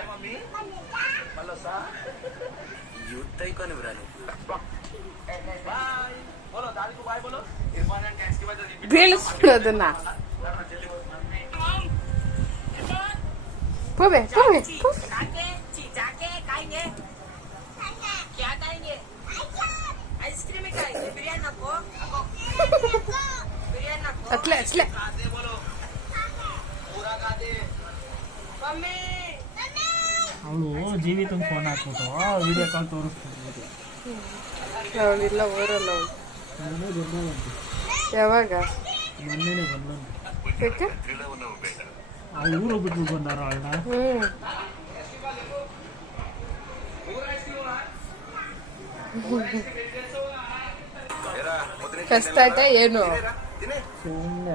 ಬಾಯ್ mummy ಮಲ್ಲೋಸ ಯುದ್ಧ ಇಕೋನಿ ಬ್ರಾನು ಬಾಯ್ बोलो दादी को बाय बोलो इरफान एंड टैक्स की वजह से ಬೀಳಿಸ್ಬಿಡೋದನ್ನ ಪೋವೆ ಪೋವೆ ಅಟ್ಲೆ ಅಟ್ಲೆ ಅವಳು ಜೀವಿತ ಫೋನ್ ಹಾಕ್ಬಿಟ್ಟು ವಿಡಿಯೋ ಕಾಲ್ ತೋರಿಸ್ತಿದ್ದೆ. ಅವಳಿಲ್ಲ ಊರಲ್ಲ ಅವಳು. ನಾನೇ ಬಂದಂತೆ ಯಾವಾಗ ಮೊನ್ನೆನೇ ಬಂದಂತೆ. ಯಾಕೆ ಅವ್ಳು ಊರು ಬಿಟ್ಟು ಬಂದಾರ ಅವಳನ್ನ. ಕಷ್ಟ ಆಯ್ತಾ ಏನು ಸುಮ್ಮನೆ